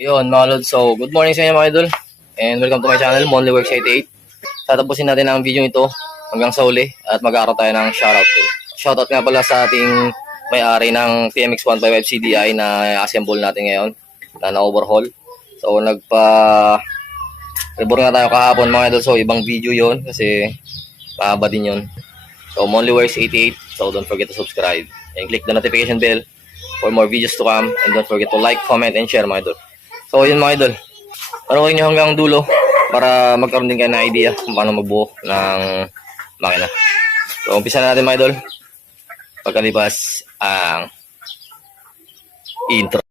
Yun, mga lod. So, good morning sa inyo mga idol. And welcome to my channel, Monlyworks 88. Tatapusin natin ang video ito hanggang sa uli at mag-aaral tayo ng shoutout to. Shoutout nga pala sa ating may-ari ng TMX 155 CDI na assemble natin ngayon na na-overhaul. So, nagpa Rebor nga tayo kahapon mga idol. So, ibang video yon kasi mahaba din yun. So, Monlyworks 88. So, don't forget to subscribe. And click the notification bell for more videos to come. And don't forget to like, comment, and share mga idol. So, yun mga idol. Panoorin nyo hanggang dulo para magkaroon din kayo ng idea kung paano magbuo ng makina. So, umpisa na natin mga idol. Pagkalipas ang intro.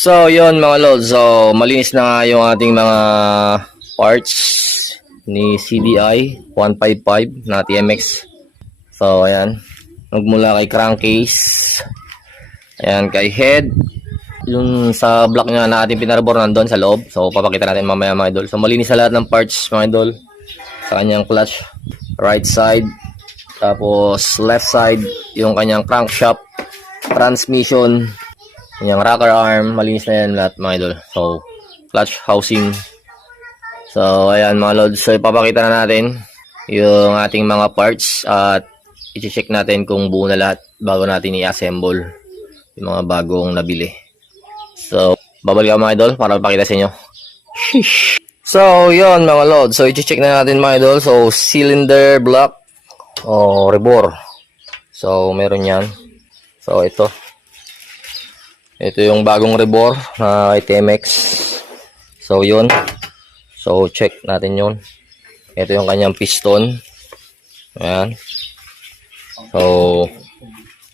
So, yon mga lord. So, malinis na nga yung ating mga parts ni CDI 155 na TMX. So, ayan. Nagmula kay crankcase. Ayan, kay head. Yung sa block niya na ating pinarbor nandun sa loob. So, papakita natin mamaya mga idol. So, malinis sa lahat ng parts mga idol. Sa kanyang clutch. Right side. Tapos, left side. Yung kanyang crankshaft. Transmission. Yung rocker arm, malinis na yan lahat mga idol. So, clutch housing. So, ayan mga lods. So, ipapakita na natin yung ating mga parts at i-check natin kung buo na lahat bago natin i-assemble yung mga bagong nabili. So, babalik ako mga idol para ipakita sa inyo. Sheesh. So, yun mga lods. So, i-check na natin mga idol. So, cylinder block o rebore. So, meron yan. So, ito. Ito yung bagong rebore na ITMX. So, yun. So, check natin yun. Ito yung kanyang piston. Ayan. So,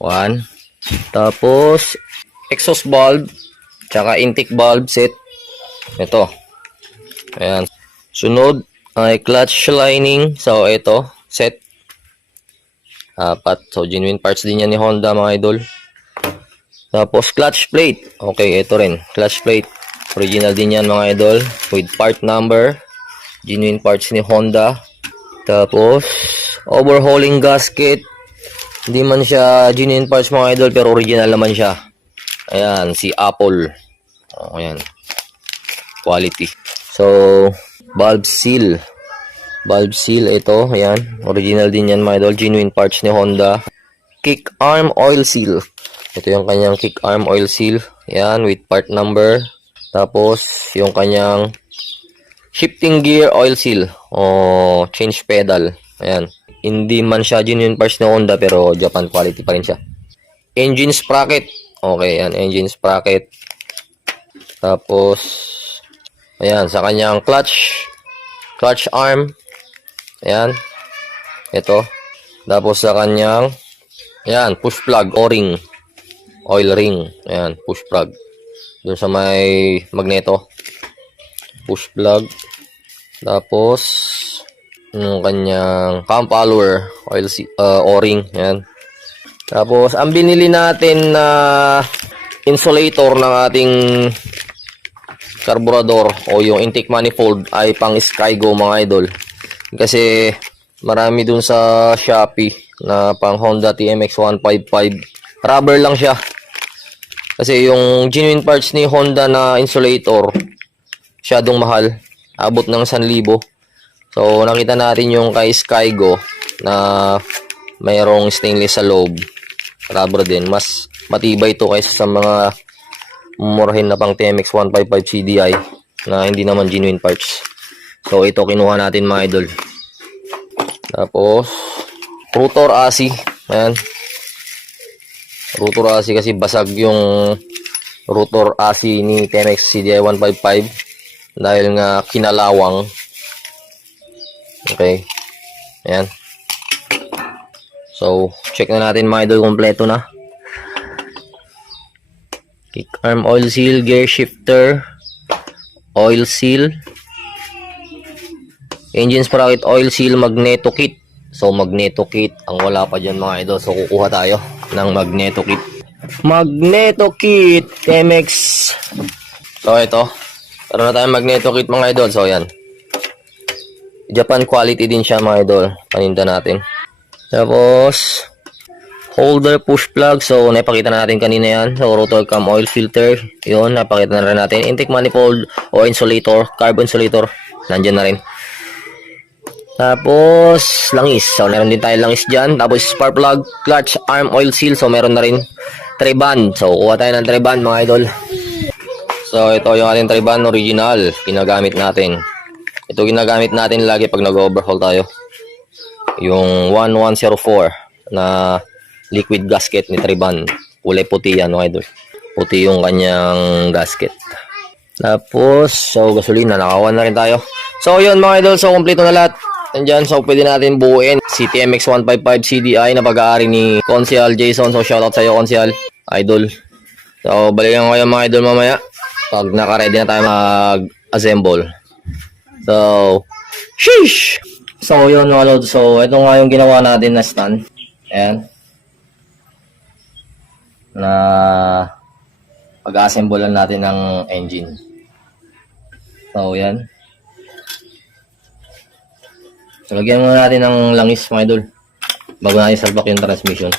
one. Tapos, exhaust valve. Tsaka intake valve set. Ito. Ayan. Sunod ay clutch lining. So, ito. Set. Apat. So, genuine parts din yan ni Honda mga idol. Tapos clutch plate. Okay, ito rin. Clutch plate. Original din yan mga idol. With part number. Genuine parts ni Honda. Tapos, overhauling gasket. Hindi man siya genuine parts mga idol, pero original naman siya. Ayan, si Apple. Oh, ayan. Quality. So, valve seal. Valve seal, ito. Ayan. Original din yan mga idol. Genuine parts ni Honda. Kick arm oil seal. Ito yung kanyang kick arm oil seal. Yan, with part number. Tapos, yung kanyang shifting gear oil seal. O change pedal. Ayan. Hindi man siya genuine parts ng Honda pero Japan quality pa rin siya. Engine sprocket. Okay, yan. Engine sprocket. Tapos, ayan, sa kanyang clutch. Clutch arm. Ayan. Ito. Tapos sa kanyang, ayan, push plug, o-ring oil ring. Ayan, push plug. Doon sa may magneto. Push plug. Tapos, yung kanyang cam follower, oil uh, o-ring. Ayan. Tapos, ang binili natin na insulator ng ating carburetor o yung intake manifold ay pang Skygo mga idol. Kasi marami dun sa Shopee na pang Honda TMX 155. Rubber lang siya. Kasi yung genuine parts ni Honda na insulator, syadong mahal. Abot ng 1,000. So, nakita natin yung kay Skygo na mayroong stainless sa loob. Rubber din. Mas matibay to kaysa sa mga murahin na pang TMX 155 CDI na hindi naman genuine parts. So ito kinuha natin mga idol. Tapos rotor ASI. Ayan. Rotor ASI kasi basag yung rotor ASI ni TMX CDI 155 dahil nga kinalawang. Okay. Ayan. So, check na natin mga idol kompleto na. Kick arm oil seal, gear shifter, oil seal, engine sprocket oil seal, magneto kit. So, magneto kit. Ang wala pa dyan mga idol. So, kukuha tayo ng magneto kit. Magneto kit, MX. So, ito. Meron na tayong magneto kit mga idol. So, yan. Japan quality din siya mga idol. Paninda natin. Tapos, holder push plug. So, napakita na natin kanina yan. So, rotor cam oil filter. Yun, napakita na rin natin. Intake manifold o insulator, carb insulator. Nandyan na rin. Tapos, langis. So, meron din tayo langis dyan. Tapos, spark plug, clutch, arm oil seal. So, meron na rin treban. So, kuha tayo ng treban mga idol. So, ito yung ating treban original. Ginagamit natin. Ito ginagamit natin lagi pag nag-overhaul tayo yung 1104 na liquid gasket ni Triban. Kulay puti yan, mga idol. Puti yung kanyang gasket. Tapos, so gasolina, nakawan na rin tayo. So, yun mga idol, so kompleto na lahat. Nandyan, so pwede natin buuin si TMX 155 CDI na pag-aari ni Consial Jason. So, shoutout sa iyo, Consial. Idol. So, balikan ko kayo mga idol mamaya. Pag naka-ready na tayo mag-assemble. So, sheesh! So, yun mga lods. So, ito nga yung ginawa natin na stand. Ayan. Na pag-assemble natin ng engine. So, yan. So, lagyan muna natin ng langis mga idol. Bago natin salbak yung transmission.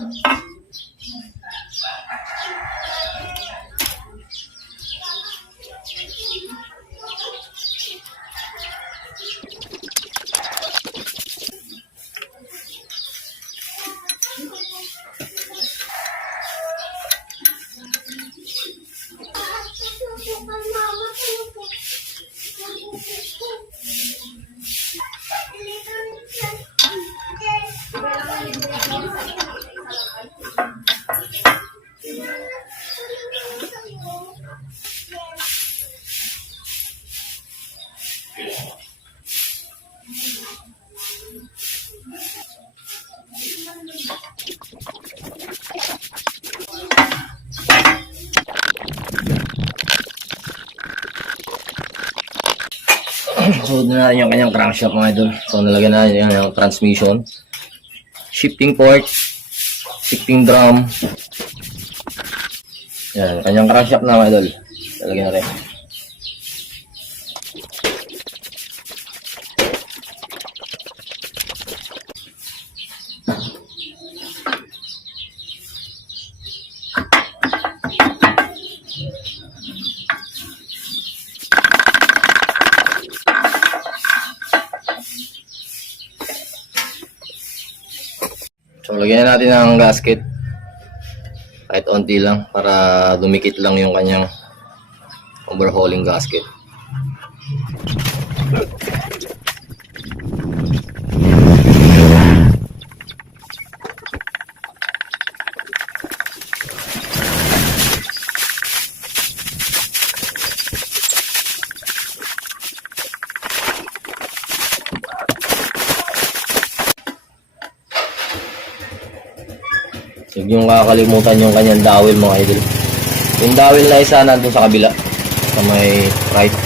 Obrigada. So, na natin yung kanyang crankshaft mga idol. So, nalagyan na natin yung transmission. Shifting port. Shifting drum. Yan, kanyang crankshaft na mga idol. Nalagyan na rin. So, lagyan na natin ng gasket. Kahit onti lang para dumikit lang yung kanyang overhauling gasket. Niyong kakalimutan yung kanyang dawil mga idol. Yung dawil na isa nandun sa kabila. Sa may right.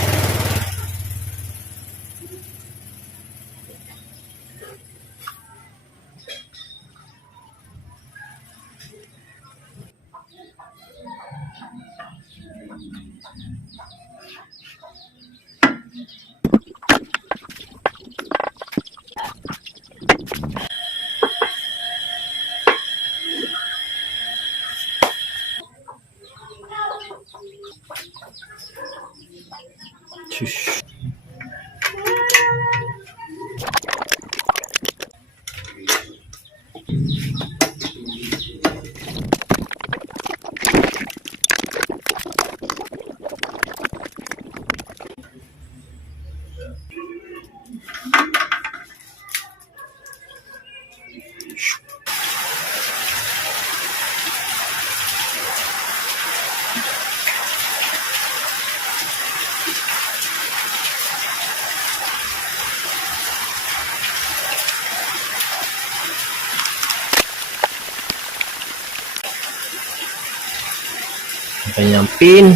Kanyang pin.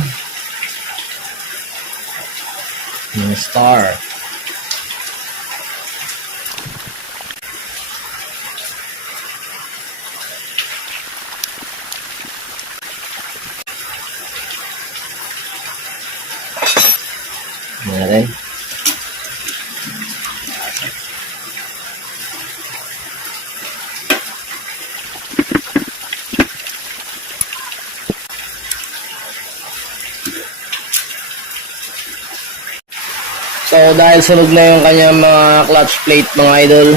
Yung star. Yan rin. So dahil sunog na yung kanyang mga clutch plate mga idol,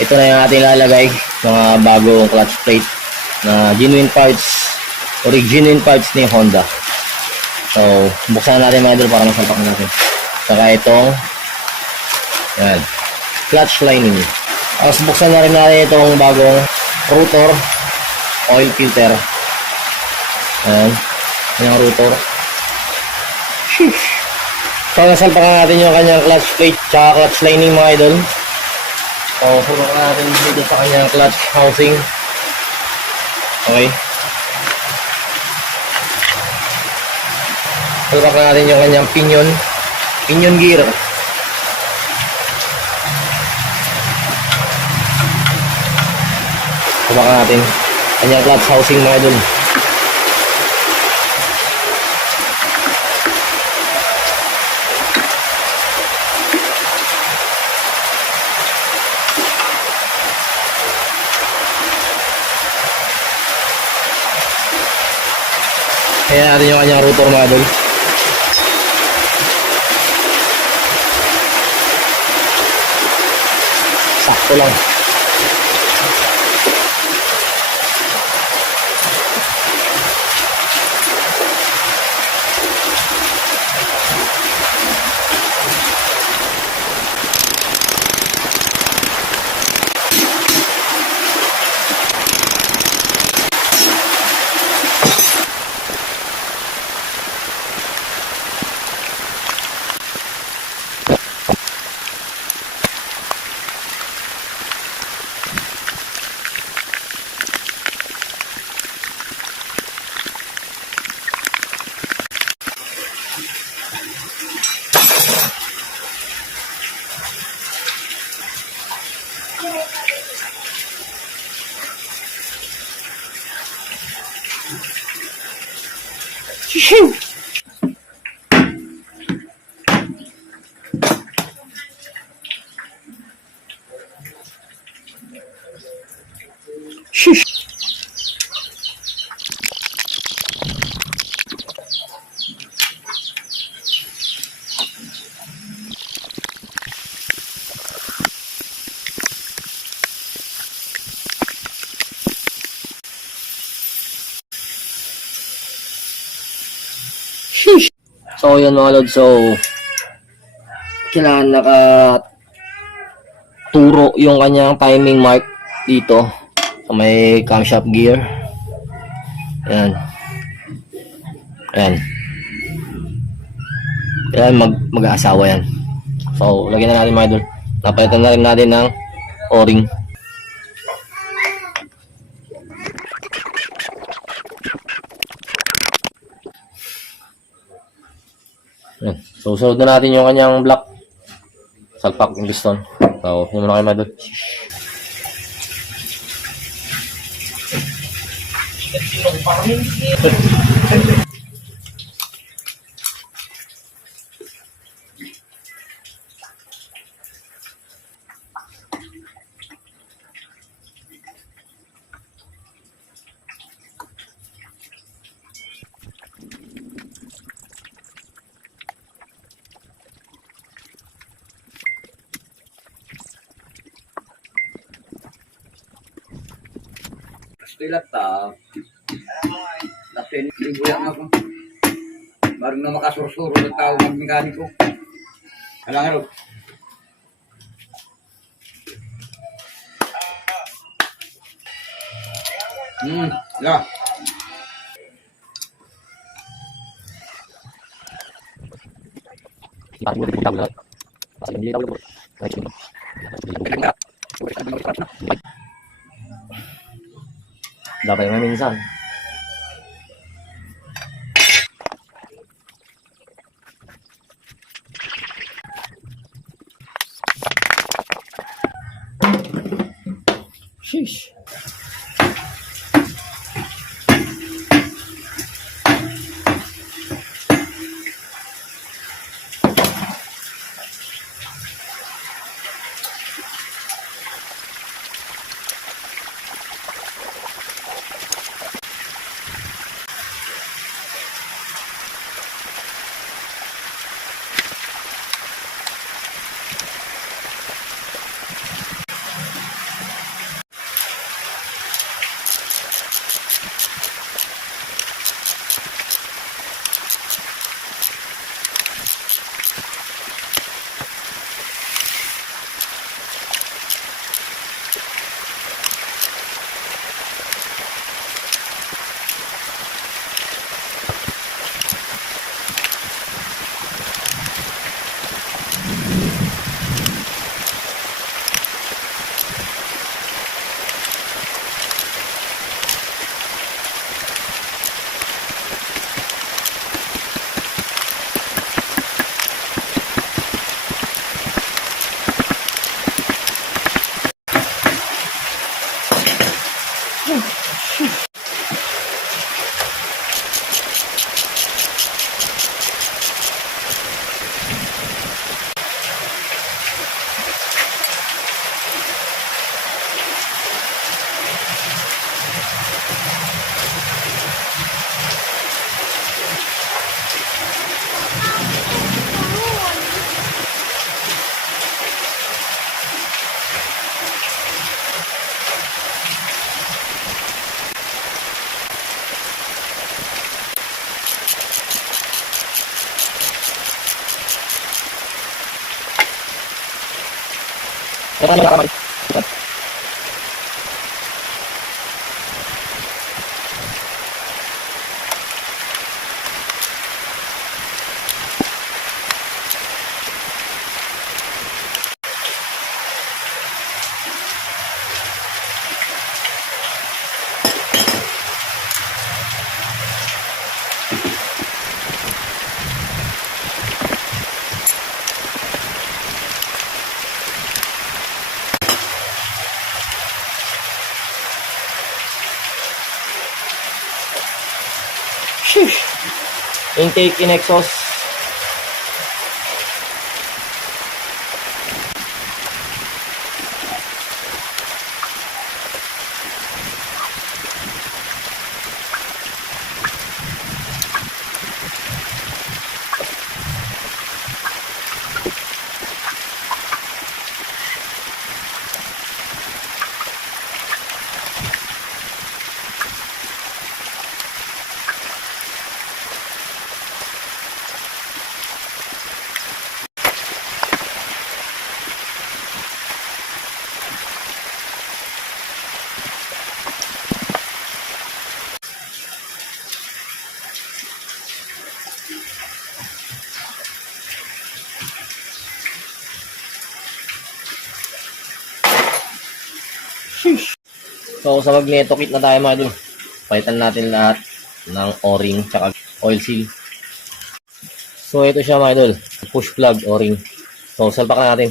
ito na yung ating lalagay, mga bagong clutch plate na genuine parts, original parts ni Honda. So, buksan natin mga idol para masalpak natin. Saka itong, yan, clutch lining. Tapos buksan na rin natin itong bagong rotor, oil filter. Ayan, yung rotor. So, nasalpakan natin yung kanyang clutch plate tsaka clutch lining mga idol. So, sumakan natin dito sa kanyang clutch housing. Okay. Sumakan natin yung kanyang pinion. Pinion gear. Sumakan natin kanyang clutch housing mga idol. Kaya natin yung kanyang rotor mga idol. Sakto lang. Sheesh. So, yun mga lord. So, kailangan naka turo yung kanyang timing mark dito sa may camshaft gear. Ayan. Ayan. Kailangan mag mag-aasawa yan. So, lagyan na natin mga idol. Napalitan na rin natin ng o-ring. Ayan. So, sunod na natin yung kanyang block. Salpak yung piston. So, yun muna kayo mga idol. Stilat ta. Dati libo yan ako. Baru na makasursuro ng tao ng mekaniko. Alam nga ro. Hmm, ya. Parang hindi ko lahat. Kasi hindi daw lang. Dabay mo minsan. Sheesh. Sheesh. Intake in exhaust. So sa magneto kit na tayo mga idol. Palitan natin lahat ng o-ring tsaka oil seal. So ito siya mga idol. Push plug o-ring. So salpak na natin.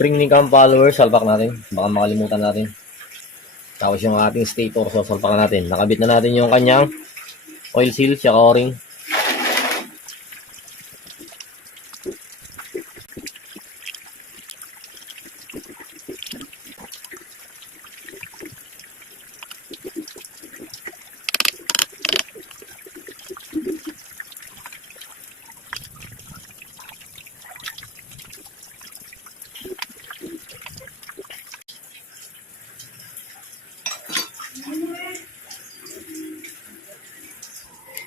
Spring ni cam follower, salpak natin. Baka makalimutan natin. Tapos yung ating stator, so salpak natin. Nakabit na natin yung kanyang oil seal, tsaka o-ring.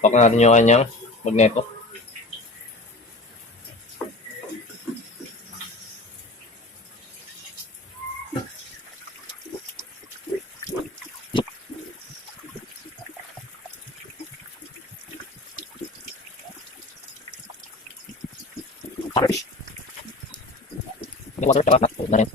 Salpak natin yung kanyang magneto. Yung water, tsaka nut na rin.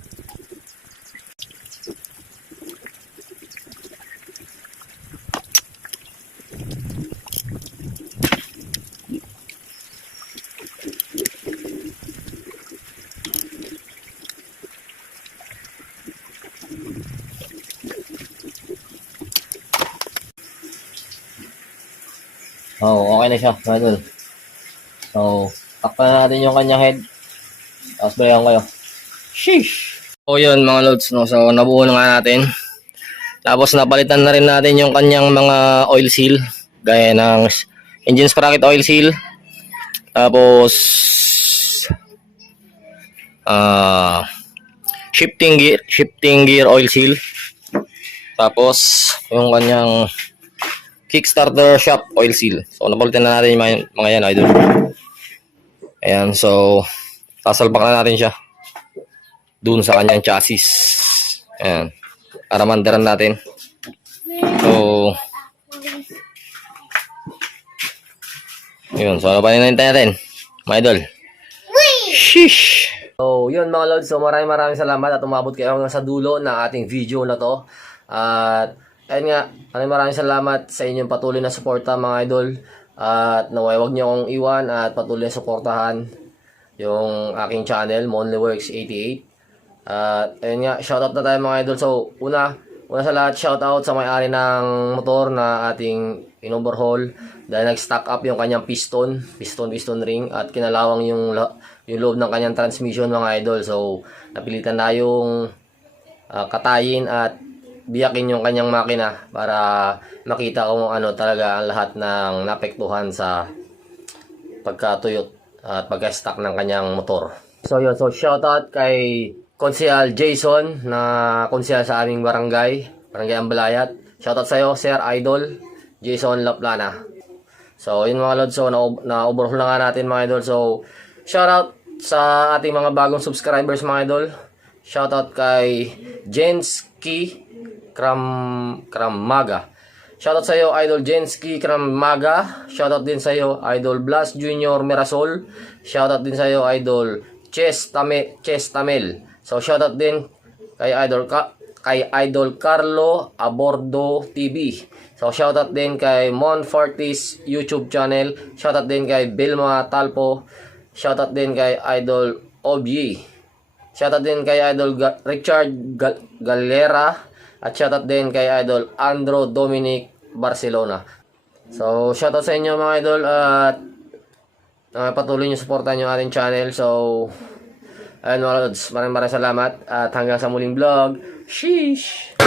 Oh, okay na siya, mga. So, takpan na natin yung kanyang head. Tapos bayan kayo. Sheesh! So, yun mga loads, no? So, nabuo na nga natin. Tapos, napalitan na rin natin yung kanyang mga oil seal. Gaya ng engine sprocket oil seal. Tapos, ah, shifting gear, shifting gear oil seal. Tapos, yung kanyang Kickstarter shop oil seal. So, napalitan na natin yung mga, mga yan, idol. Ayan, so, sasalpak na natin siya. Dun sa kanyang chassis. Ayan. Para mandaran natin. So, yun. So, ano pa rin natin? Mga idol. Sheesh! So, yun mga lods. So, maraming maraming salamat at umabot kayo hanggang sa dulo ng ating video na to. At, ayun nga, maraming maraming salamat sa inyong patuloy na suporta mga idol. At naway wag niyo akong iwan at patuloy na suportahan yung aking channel, Monlyworks88. At ayun nga, shoutout na tayo mga idol. So, una, una sa lahat, shoutout sa may-ari ng motor na ating in-overhaul dahil nag-stock up yung kanyang piston, piston piston ring at kinalawang yung yung loob ng kanyang transmission mga idol. So, napilitan na yung ah, katayin at biyakin yung kanyang makina para makita kung ano talaga ang lahat ng napektuhan sa pagkatuyot at pagka-stock ng kanyang motor. So yun, so shoutout kay Konsehal Jason na konsehal sa aming barangay, Barangay Ambalayat. Shoutout sa iyo, Sir Idol Jason Laplana. So yun mga lord, so na, na nga natin mga idol. So shoutout sa ating mga bagong subscribers mga idol. Shoutout kay Jenski Kram Kramaga. Shoutout sa iyo Idol Jenski Kramaga. Shoutout din sa iyo Idol Blas Junior Mirasol. Shoutout din sa iyo Idol Chess Tame Chess Tamel. So shoutout din kay Idol Ka kay Idol Carlo Abordo TV. So shoutout din kay Mon Fortis YouTube channel. Shoutout din kay Bilma Talpo. Shoutout din kay Idol Obie. Shoutout din kay Idol Richard Gal- Galera at shoutout din kay Idol Andro Dominic Barcelona. So, shoutout sa inyo mga idol at uh, patuloy nyo supportan yung ating channel. So, ayun mga lods, maraming maraming salamat at hanggang sa muling vlog. Sheesh!